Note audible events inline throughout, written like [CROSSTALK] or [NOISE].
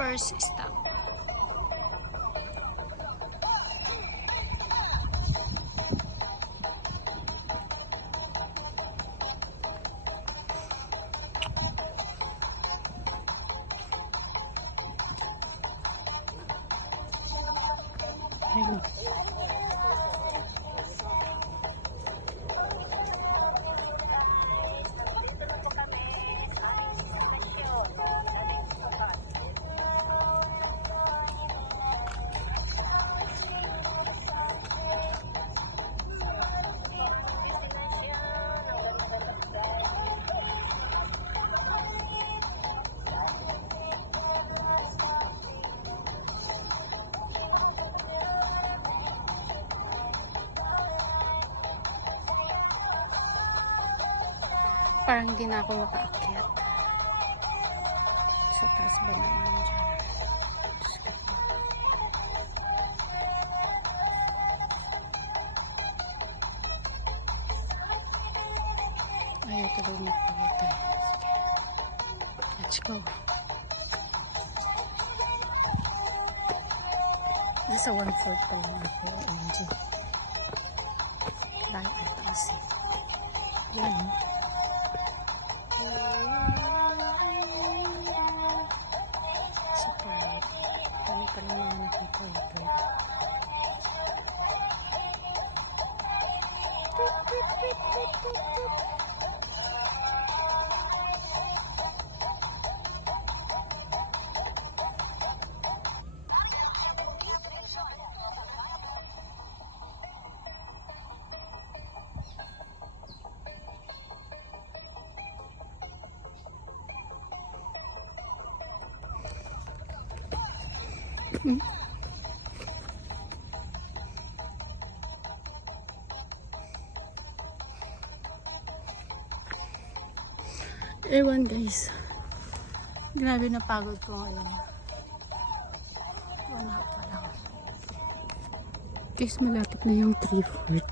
first stop. Ayun. Parang hindi na ako makaakyat. Sa taas ba naman dyan? Ayaw talaga magpakita. Sige. Let's go. Nasa one-fourth pa lang ako. OMG. Dahil ang taas eh. Yan. [LAUGHS] Ewan guys. Grabe na pagod ko ngayon. Wala pa lang. Guys, malapit na yung 3-4. My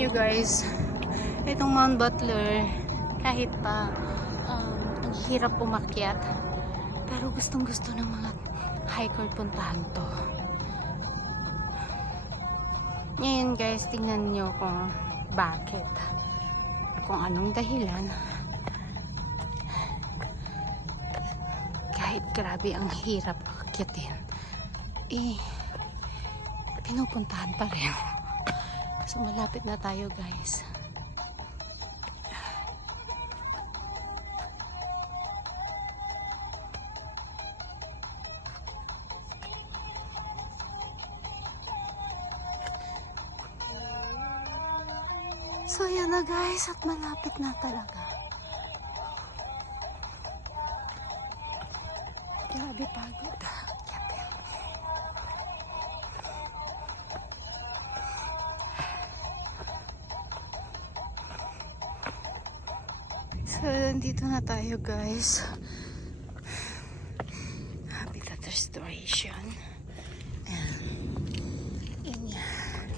Niyo guys, itong Mount Butler, kahit pa um, ang hirap umakyat, pero gustong gusto ng mga hiker puntahan to. Ngayon guys, tingnan nyo kung bakit. Kung anong dahilan. Kahit grabe ang hirap akyatin, eh, pinupuntahan pa rin. So malapit na tayo guys. So yan na guys at malapit na talaga. Grabe pagod. So, nandito na tayo guys. Habitat restoration. And, yun yan.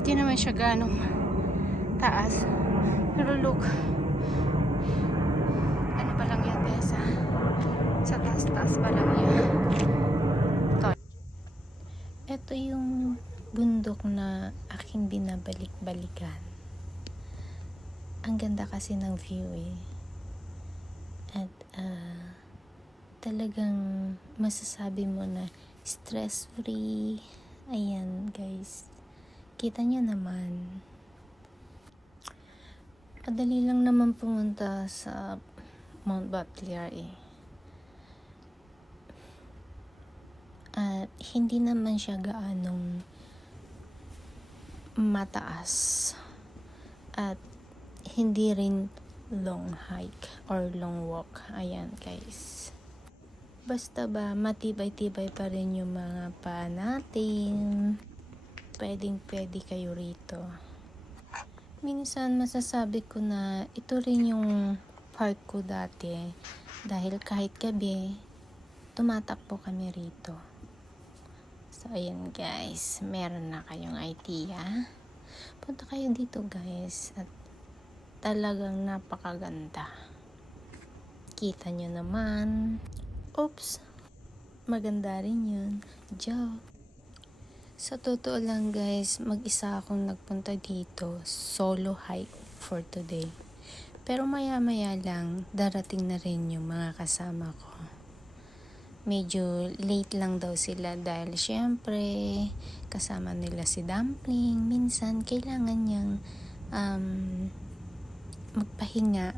Hindi naman siya ganong taas. Pero look. Ano pa lang yan, Tessa? Sa taas-taas pa lang yan. Ito bundok na aking binabalik-balikan. Ang ganda kasi ng view eh. At ah, talagang masasabi mo na stress-free. Ayan guys. Kita nyo naman. Madali lang naman pumunta sa Mount Butler eh. At hindi naman siya gaanong mataas. At hindi rin long hike or long walk. Ayan guys. Basta ba, matibay-tibay pa rin yung mga paa natin. Pwedeng pwede kayo rito. Minsan masasabi ko na ito rin yung park ko dati. Dahil kahit gabi, tumatakbo kami rito. So, ayan guys. Meron na kayong idea. Punta kayo dito guys. At talagang napakaganda. Kita nyo naman. Oops. Maganda rin yun. Joke. Sa totoo lang guys, mag-isa akong nagpunta dito. Solo hike for today. Pero maya maya lang, darating na rin yung mga kasama ko. Medyo late lang daw sila dahil syempre kasama nila si Dumpling. Minsan kailangan niyang um, magpahinga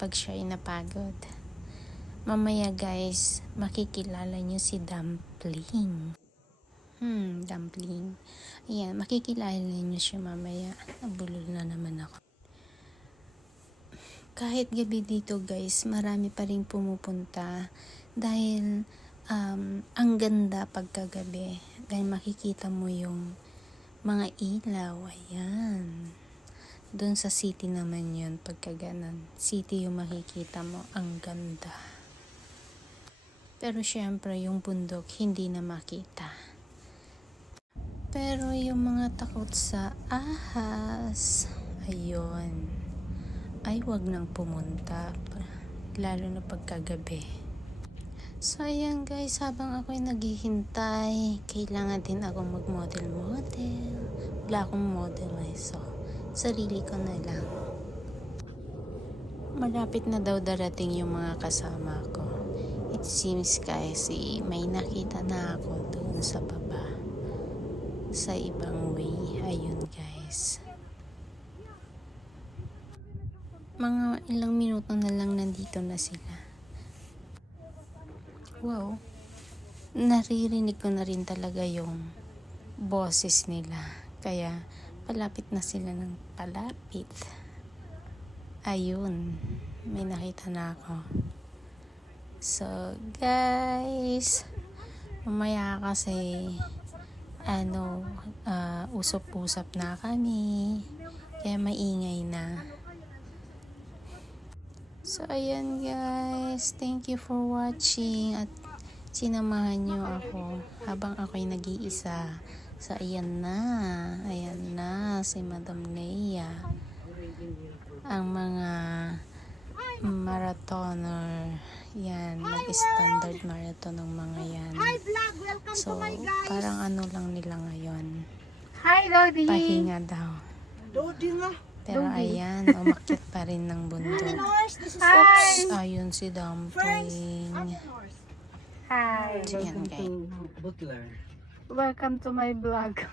pag siya ay napagod. Mamaya guys, makikilala niyo si Dumpling. Hmm, Dumpling. Ayan, makikilala niyo siya mamaya. Nabulol na naman ako. Kahit gabi dito guys, marami pa rin pumupunta dahil um, ang ganda pagkagabi. Dahil makikita mo yung mga ilaw. Ayan. Doon sa city naman yun pagka ganun. City yung makikita mo. Ang ganda. Pero syempre yung bundok hindi na makita. Pero yung mga takot sa ahas, ayun, ay wag nang pumunta. Lalo na pagkagabi. So ayan guys, habang ako'y naghihintay, kailangan din ako mag-model-model. Wala akong model eh, so sarili ko na lang. Malapit na daw darating yung mga kasama ko. It seems kasi may nakita na ako doon sa baba. Sa ibang way. Ayun guys. Mga ilang minuto na lang nandito na sila. Wow. Naririnig ko na rin talaga yung boses nila. Kaya palapit na sila ng palapit. Ayun. May nakita na ako. So, guys, mamaya kasi, ano, ah, usap-usap na kami. Kaya maingay na. So, ayan guys. Thank you for watching at sinamahan nyo ako habang ako'y nag-iisa. So, ayan na. Ayan na si Madam Leia. Ang mga marathoner. Yan, mag-standard marathon ng mga yan. So, parang ano lang nila ngayon. Hi, Lodi! Pahinga daw. Dodi nga. Pero ayan, umakyat pa rin ng bundok. Hi! Ayun si Dumpling. Hi! So, yan guys. Butler. Welcome to my vlog.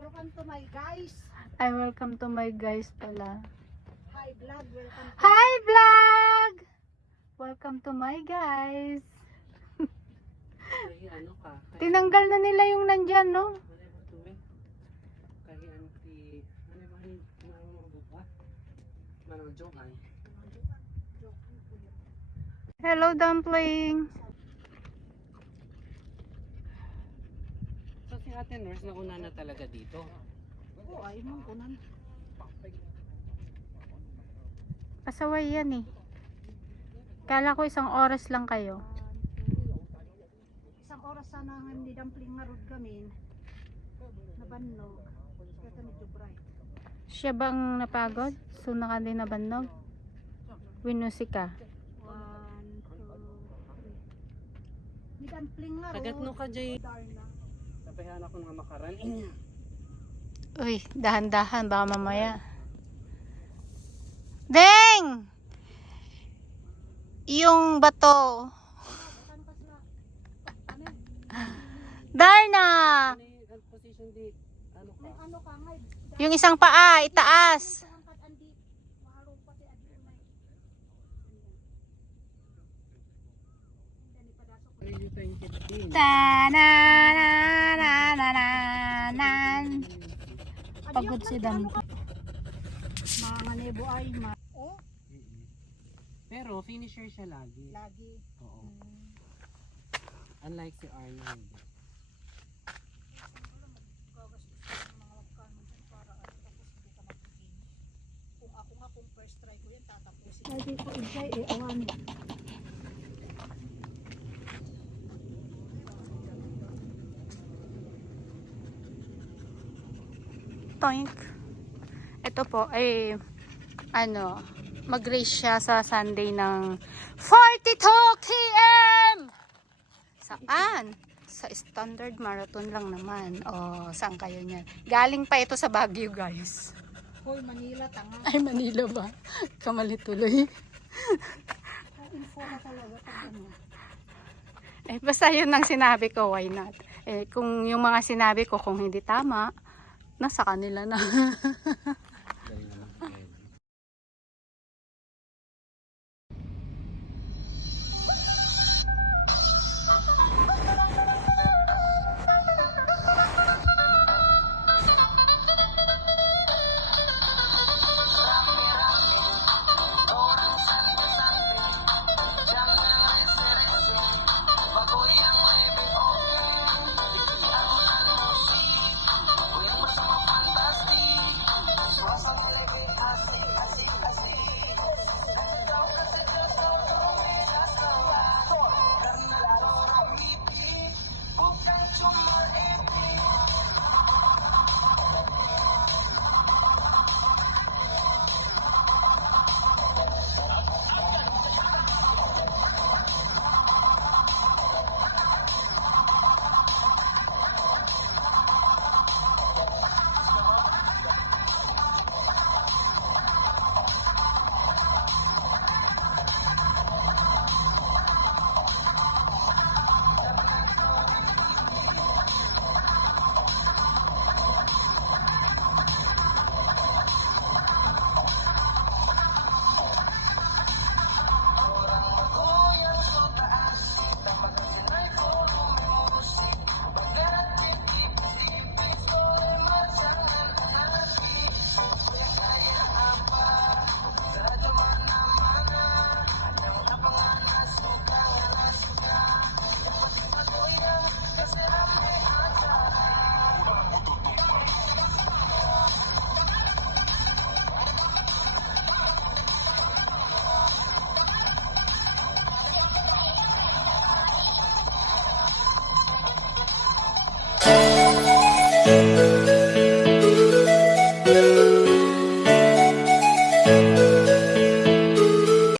Welcome to my guys. I welcome to my guys pala. Hi vlog, welcome to Hi, vlog! Welcome to my guys. Ano? Tinanggal na nila yung nandyan, no? Ano ba ito eh? Kaya anti... Ano ba yung mga buka? Manong joke ay. Hello, Dumpling. So si ate nurse nauna na talaga dito. Oo, ay mong kunan. Pasaway yan eh. Kala ko isang oras lang kayo. isang oras sana ni dumpling nga rod kami nabannog kaya medyo bright Siya bang napagod? Suna ka din nabannog? Winusi ka. Kagat no ka jay. Darna. Sabayan ako nga makaranin niya. Uy, dahan-dahan. Baka mamaya. Deng! Yung bato. [LAUGHS] Darna! Ano? Ano ka? Ano ka Yung isang paa, itaas. pati adi may Ano yung 2015? Ta-na-na-na-na-nan. Pagod si Dam. mga nebo ay ma oh Pero finisher siya lagi. lagi Oo. Unlike si Arno, hindi. Kung ako nga kung first try ko Lagi ko enjoy eh, awan. Toink. Ito po ay ano, mag-race siya sa Sunday ng 42 km. Saan? Sa standard marathon lang naman. O, saan kayo niyan? Galing pa ito sa Baguio, guys. Hoy, Manila, tanga. Ay, Manila ba? Kamali tuloy. Info ka talaga pag ano. Eh, basta yun ang sinabi ko, why not? Eh, kung yung mga sinabi ko, kung hindi tama, nasa kanila na. [LAUGHS]